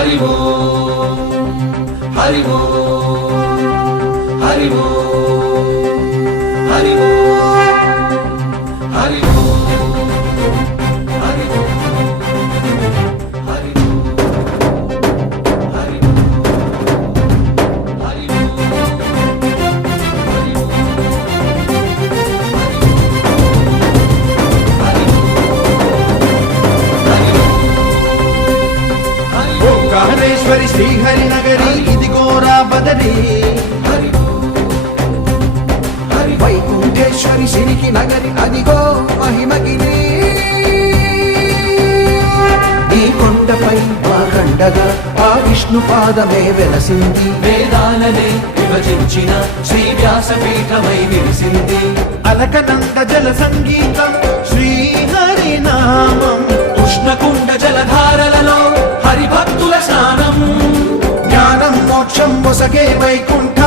హరి ఓం హరి ఓం హరి ఓం హరి ఓం హరి ఓం హరి ఓం హరి ఓంకారేశ్వరి శ్రీహరి నగరి ఇదిగోరా బదరి వైకుంఠేశ్వరి సిరికి నగరి అదిగో మహిమగిరి ఈ కొండపై మా కండగా ఆ విష్ణు పాదమే వెలసింది వేదాలనే విభజించిన శ్రీ వ్యాసపీఠమై విరిసింది అలకనంద జల సంగీతం శ్రీహరి నామం ఉష్ణకుండ జలధారలలో హరిభక్తుల స్నానం జ్ఞానం మోక్షం మొసగే వైకుంఠ